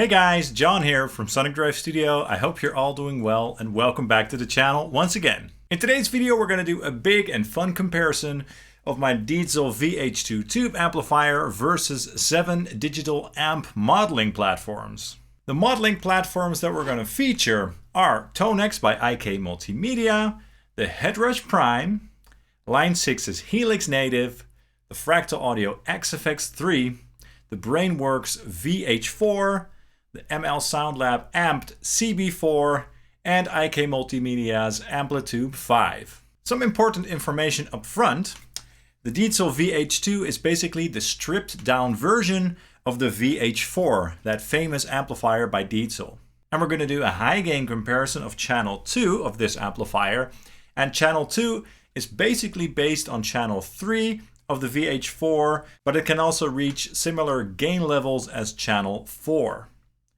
Hey guys, John here from Sonic Drive Studio. I hope you're all doing well and welcome back to the channel once again. In today's video we're going to do a big and fun comparison of my Diezel VH2 tube amplifier versus 7 digital amp modeling platforms. The modeling platforms that we're going to feature are Tonex by IK Multimedia, the Headrush Prime, Line 6's Helix Native, the Fractal Audio Fx III, the Brainworx VH4, the ML Sound Lab Amped CB4, and IK Multimedia's Amplitube 5. Some important information up front. The Diezel VH2 is basically the stripped down version of the VH4, that famous amplifier by Diezel. And we're going to do a high gain comparison of channel 2 of this amplifier. And channel 2 is basically based on channel 3 of the VH4, but it can also reach similar gain levels as channel 4.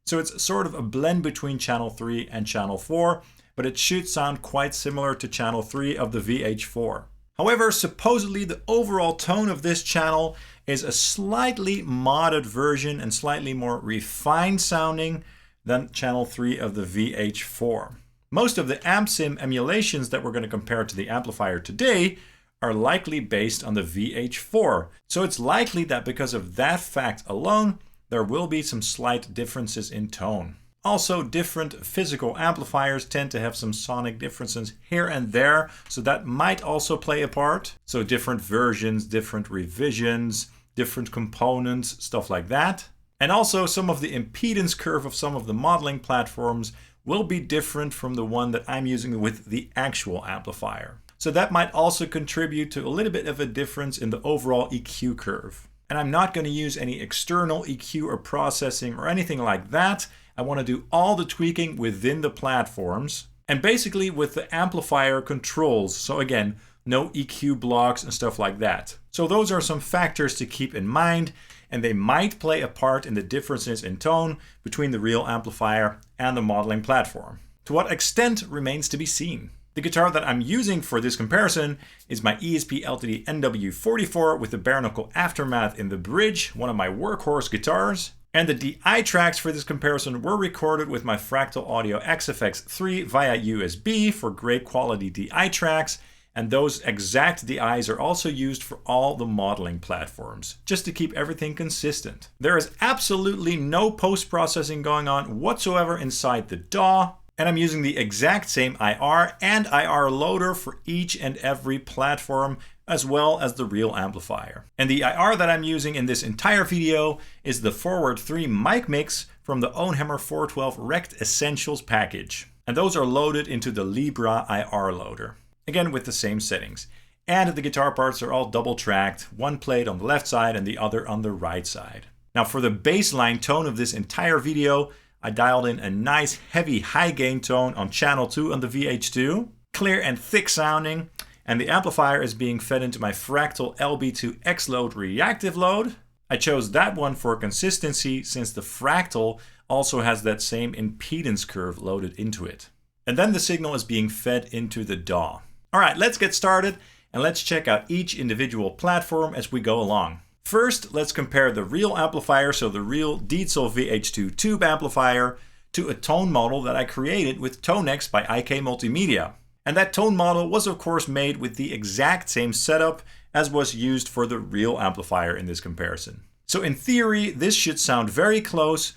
So it's sort of a blend between channel 3 and channel 4, but it should sound quite similar to channel 3 of the VH4. However, supposedly the overall tone of this channel is a slightly modded version and slightly more refined sounding than channel 3 of the VH4. Most of the AmpSim emulations that we're going to compare to the amplifier today are likely based on the VH4. So it's likely that because of that fact alone, there will be some slight differences in tone. Also, different physical amplifiers tend to have some sonic differences here and there, so that might also play a part. So different versions, different revisions, different components, stuff like that. And also some of the impedance curve of some of the modeling platforms will be different from the one that I'm using with the actual amplifier. So that might also contribute to a little bit of a difference in the overall EQ curve. And I'm not going to use any external EQ or processing or anything like that. I want to do all the tweaking within the platforms and basically with the amplifier controls. So again, no EQ blocks and stuff like that. So those are some factors to keep in mind, and they might play a part in the differences in tone between the real amplifier and the modeling platform. To what extent remains to be seen. The guitar that I'm using for this comparison is my ESP LTD NW44 with the bare knuckle aftermath in the bridge, one of my workhorse guitars. And the DI tracks for this comparison were recorded with my Fractal Audio Fx III via USB for great quality DI tracks. And those exact DIs are also used for all the modeling platforms, just to keep everything consistent. There is absolutely no post-processing going on whatsoever inside the DAW. And I'm using the exact same IR and IR loader for each and every platform, as well as the real amplifier. And the IR that I'm using in this entire video is the Forward 3 mic mix from the Ownhammer 412 Rect Essentials package. And those are loaded into the Libra IR loader, again with the same settings. And the guitar parts are all double tracked, one played on the left side and the other on the right side. Now for the baseline tone of this entire video, I dialed in a nice heavy high gain tone on channel 2 on the VH2, clear and thick sounding, and the amplifier is being fed into my Fractal LB2 X-Load reactive load. I chose that one for consistency since the Fractal also has that same impedance curve loaded into it. And then the signal is being fed into the DAW. Alright, let's get started and let's check out each individual platform as we go along. First, let's compare the real amplifier, so the real Diezel VH2 tube amplifier, to a tone model that I created with Tonex by IK Multimedia. And that tone model was of course made with the exact same setup as was used for the real amplifier in this comparison. So in theory, this should sound very close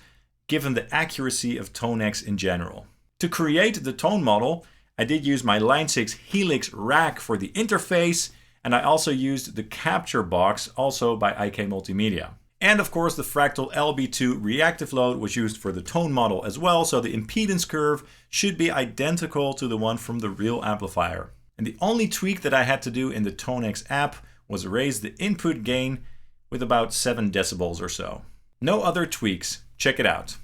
given the accuracy of Tonex in general. To create the tone model, I did use my Line 6 Helix rack for the interface, and I also used the capture box, also by IK Multimedia. And of course the Fractal LB2 reactive load was used for the tone model as well, so the impedance curve should be identical to the one from the real amplifier. And the only tweak that I had to do in the Tonex app was raise the input gain with about 7 decibels or so. No other tweaks. Check it out.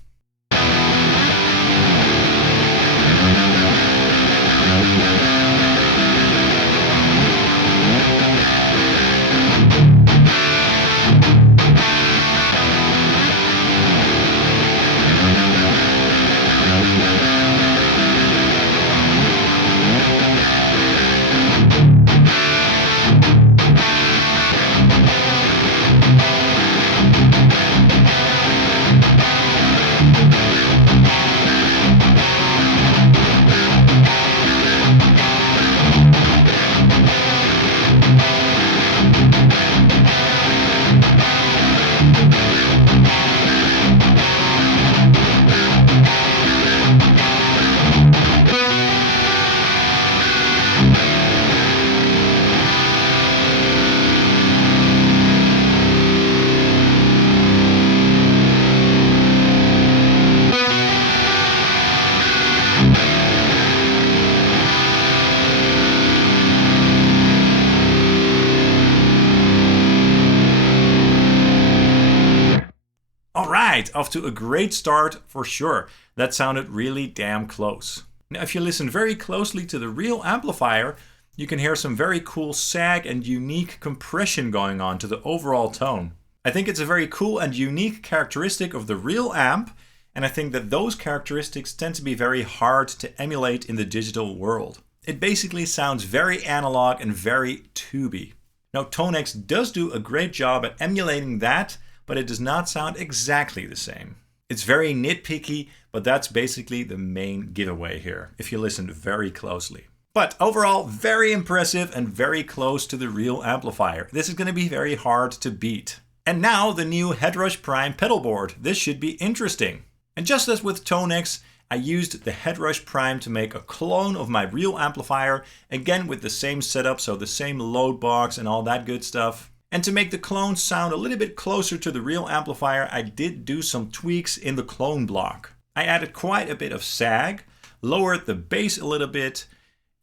right, off to a great start for sure. That sounded really damn close. Now, if you listen very closely to the real amplifier, you can hear some very cool sag and unique compression going on to the overall tone. I think it's a very cool and unique characteristic of the real amp, and I think that those characteristics tend to be very hard to emulate in the digital world. It basically sounds very analog and very tubey. Now, Tonex does do a great job at emulating that, but it does not sound exactly the same. It's very nitpicky, but that's basically the main giveaway here, if you listen very closely. But overall, very impressive and very close to the real amplifier. This is going to be very hard to beat. And now the new Headrush Prime pedal board. This should be interesting. And just as with Tonex, I used the Headrush Prime to make a clone of my real amplifier, again with the same setup, so the same load box and all that good stuff. And to make the clone sound a little bit closer to the real amplifier, I did do some tweaks in the clone block. I added quite a bit of sag, lowered the bass a little bit,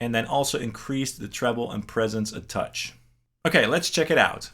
and then also increased the treble and presence a touch. Okay, let's check it out.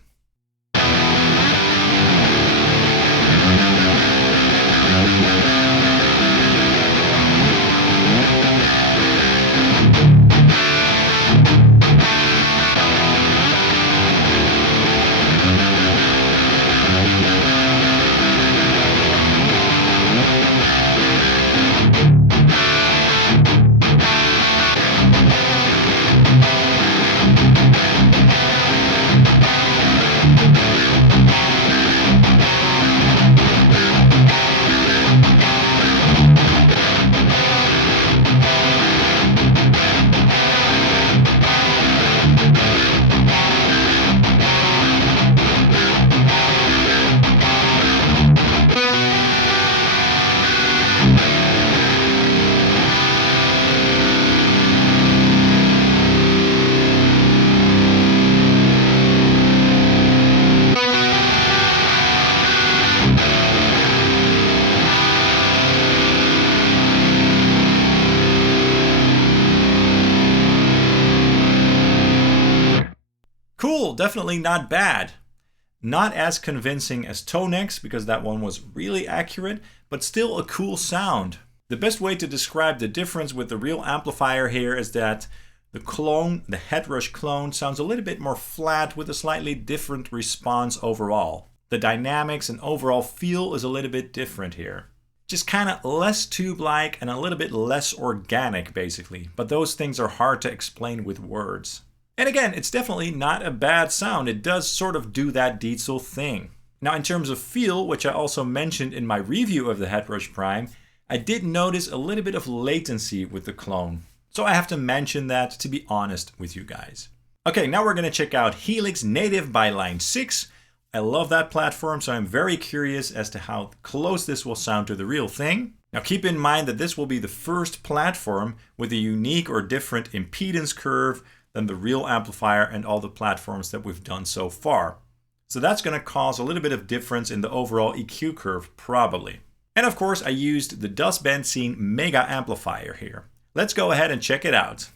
Cool, definitely not bad. Not as convincing as Tonex, because that one was really accurate, but still a cool sound. The best way to describe the difference with the real amplifier here is that the clone, the Headrush clone, sounds a little bit more flat with a slightly different response overall. The dynamics and overall feel is a little bit different here. Just kind of less tube-like and a little bit less organic, basically. But those things are hard to explain with words. And again, it's definitely not a bad sound. It does sort of do that Diezel thing. Now, in terms of feel, which I also mentioned in my review of the Headrush Prime, I did notice a little bit of latency with the clone. So I have to mention that to be honest with you guys. Okay, now we're going to check out Helix Native by Line 6. I love that platform, so I'm very curious as to how close this will sound to the real thing. Now keep in mind that this will be the first platform with a unique or different impedance curve than the real amplifier and all the platforms that we've done so far. So that's going to cause a little bit of difference in the overall EQ curve, probably. And of course, I used the Dus Benzine Mega Amplifier here. Let's go ahead and check it out.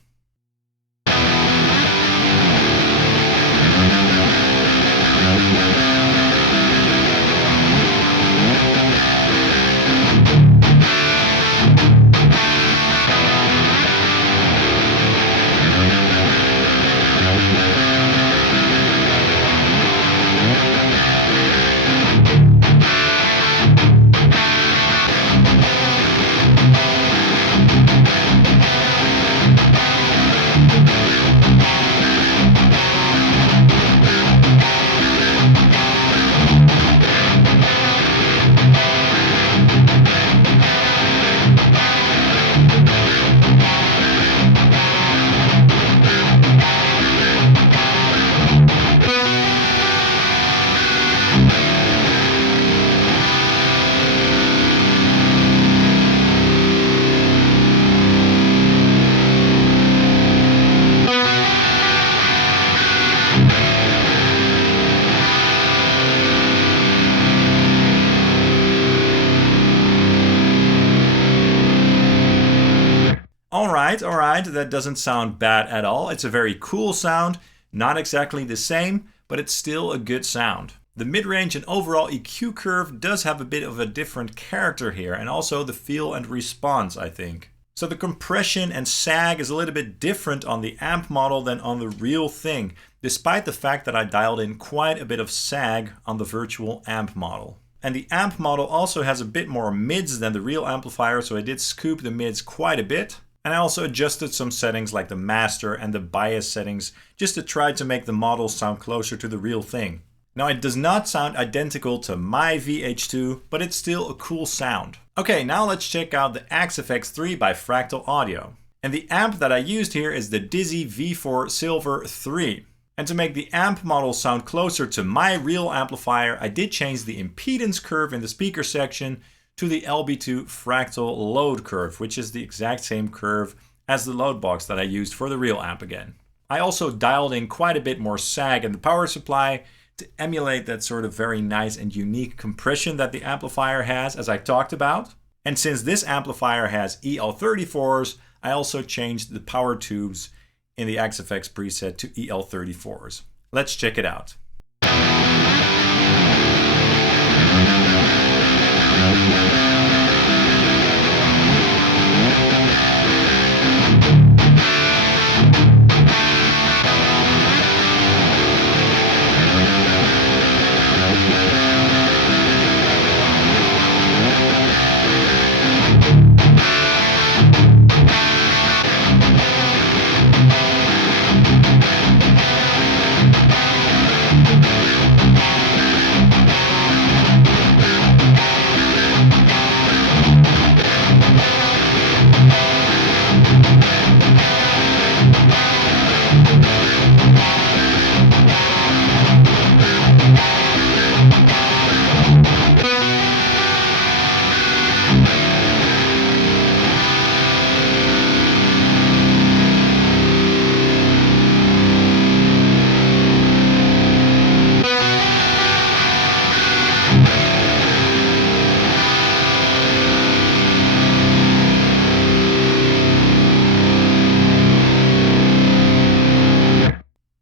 All right, that doesn't sound bad at all. It's a very cool sound, not exactly the same, but it's still a good sound. The mid-range and overall EQ curve does have a bit of a different character here, and also the feel and response, I think. So the compression and sag is a little bit different on the amp model than on the real thing, despite the fact that I dialed in quite a bit of sag on the virtual amp model. And the amp model also has a bit more mids than the real amplifier, so I did scoop the mids quite a bit. And I also adjusted some settings like the master and the bias settings just to try to make the model sound closer to the real thing. Now it does not sound identical to my VH2, but it's still a cool sound. Okay, now let's check out the Fx III by Fractal Audio. And the amp that I used here is the Diezel VH4 Silver 3. And to make the amp model sound closer to my real amplifier, I did change the impedance curve in the speaker section to the LB2 Fractal load curve, which is the exact same curve as the load box that I used for the real amp again. I also dialed in quite a bit more sag in the power supply to emulate that sort of very nice and unique compression that the amplifier has, as I talked about. And since this amplifier has EL34s, I also changed the power tubes in the XFX preset to EL34s. Let's check it out.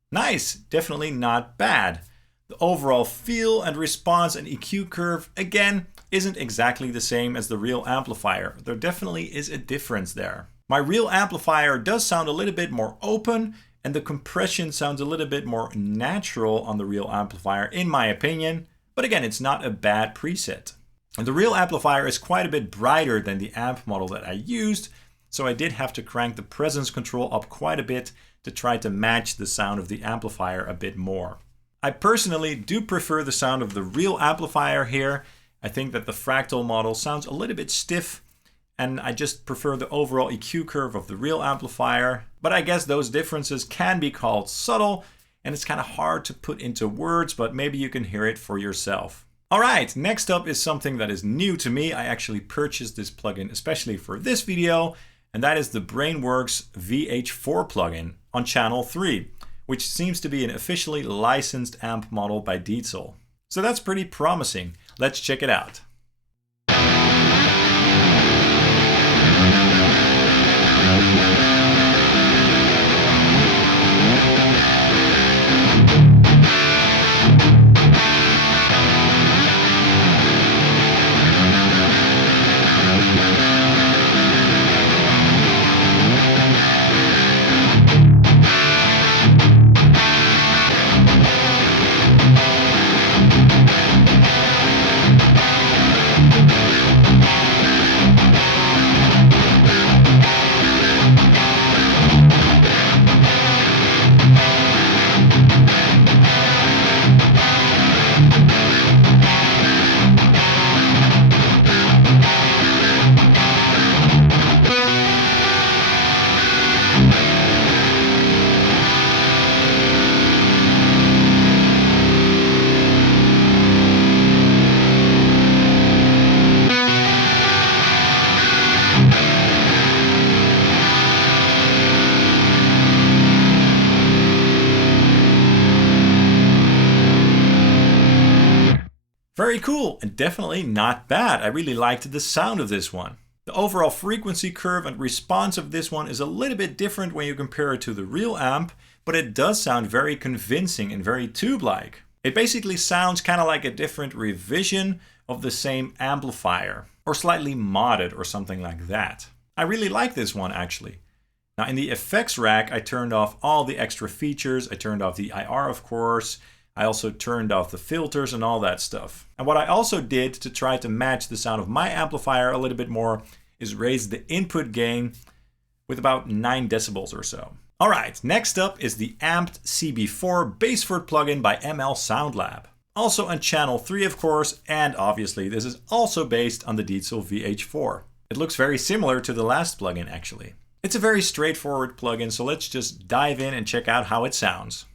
Nice, definitely not bad. The overall feel and response and EQ curve, again, isn't exactly the same as the real amplifier. There definitely is a difference there. My real amplifier does sound a little bit more open, and the compression sounds a little bit more natural on the real amplifier, in my opinion. But again, it's not a bad preset. And the real amplifier is quite a bit brighter than the amp model that I used, so I did have to crank the presence control up quite a bit to try to match the sound of the amplifier a bit more. I personally do prefer the sound of the real amplifier here. I think that the Fractal model sounds a little bit stiff, and I just prefer the overall EQ curve of the real amplifier. But I guess those differences can be called subtle, and it's kind of hard to put into words, but maybe you can hear it for yourself. Alright, next up is something that is new to me. I actually purchased this plugin especially for this video, and that is the Brainworx VH4 plugin on channel 3, which seems to be an officially licensed amp model by Diezel. So that's pretty promising. Let's check it out. Very cool, and definitely not bad. I really liked the sound of this one. The overall frequency curve and response of this one is a little bit different when you compare it to the real amp, but it does sound very convincing and very tube-like. It basically sounds kind of like a different revision of the same amplifier, or slightly modded or something like that. I really like this one actually. Now in the effects rack, I turned off all the extra features. I turned off the IR, of course. I also turned off the filters and all that stuff. And what I also did to try to match the sound of my amplifier a little bit more is raise the input gain with about 9 decibels or so. All right, next up is the amped CB4 Baseford plugin by ML SoundLab. Also on channel 3, of course, and obviously this is also based on the Diezel VH4. It looks very similar to the last plugin actually. It's a very straightforward plugin, so let's just dive in and check out how it sounds.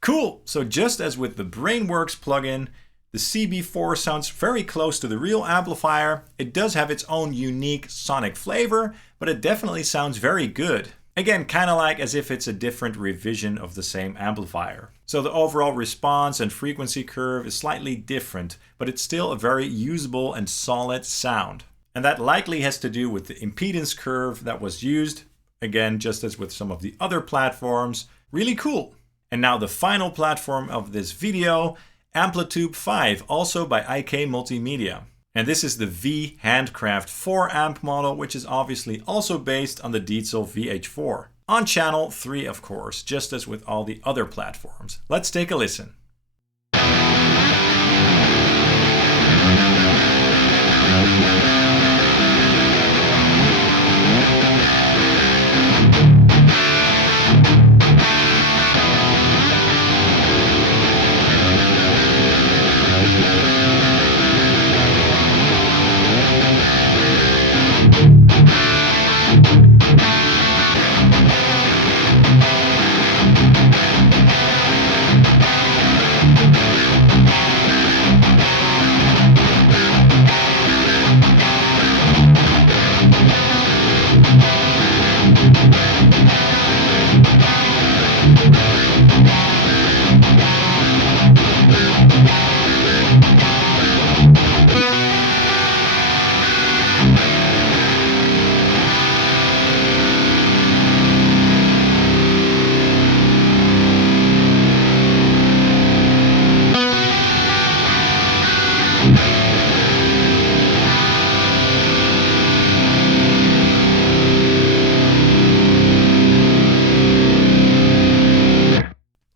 Cool, so just as with the Brainworx plugin, the CB4 sounds very close to the real amplifier. It does have its own unique sonic flavor, but it definitely sounds very good. Again, kind of like as if it's a different revision of the same amplifier. So the overall response and frequency curve is slightly different, but it's still a very usable and solid sound. And that likely has to do with the impedance curve that was used. Again, just as with some of the other platforms, really cool. And now the final platform of this video, Amplitube 5, also by IK Multimedia. And this is the V Handcraft 4 amp model, which is obviously also based on the Diezel VH4. On channel 3, of course, just as with all the other platforms. Let's take a listen.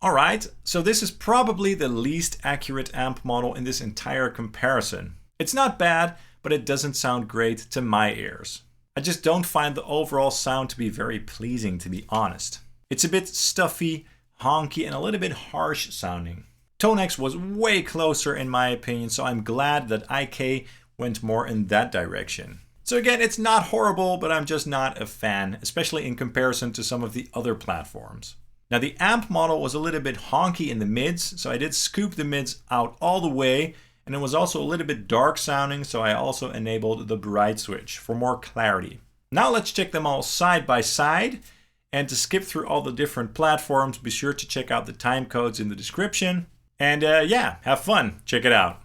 Alright, so this is probably the least accurate amp model in this entire comparison. It's not bad, but it doesn't sound great to my ears. I just don't find the overall sound to be very pleasing, to be honest. It's a bit stuffy, honky, and a little bit harsh sounding. Tonex was way closer in my opinion, so I'm glad that IK went more in that direction. So again, it's not horrible, but I'm just not a fan, especially in comparison to some of the other platforms. Now the amp model was a little bit honky in the mids, so I did scoop the mids out all the way, and it was also a little bit dark sounding, so I also enabled the bright switch for more clarity. Now let's check them all side by side, and to skip through all the different platforms, be sure to check out the time codes in the description. And yeah, have fun, check it out.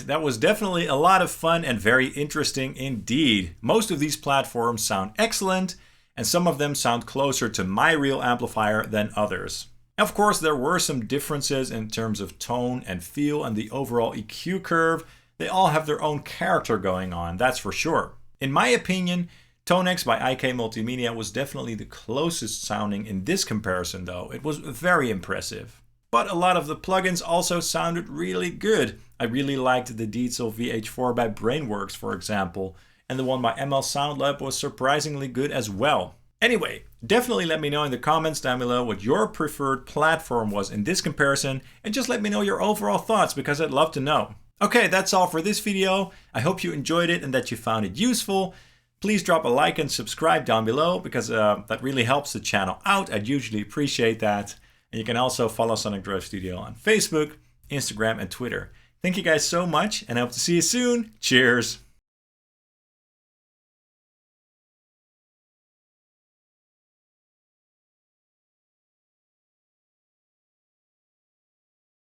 right, that was definitely a lot of fun and very interesting indeed. Most of these platforms sound excellent, and some of them sound closer to my real amplifier than others. Of course, there were some differences in terms of tone and feel and the overall EQ curve. They all have their own character going on, that's for sure. In my opinion, Tonex by IK Multimedia was definitely the closest sounding in this comparison though. It was very impressive. But a lot of the plugins also sounded really good. I really liked the Diezel VH4 by Brainworx, for example, and the one by ML SoundLab was surprisingly good as well. Anyway, definitely let me know in the comments down below what your preferred platform was in this comparison, and just let me know your overall thoughts because I'd love to know. Okay, that's all for this video. I hope you enjoyed it and that you found it useful. Please drop a like and subscribe down below because that really helps the channel out. I'd usually appreciate that. And you can also follow Sonic Drive Studio on Facebook, Instagram, and Twitter. Thank you guys so much, and I hope to see you soon. Cheers!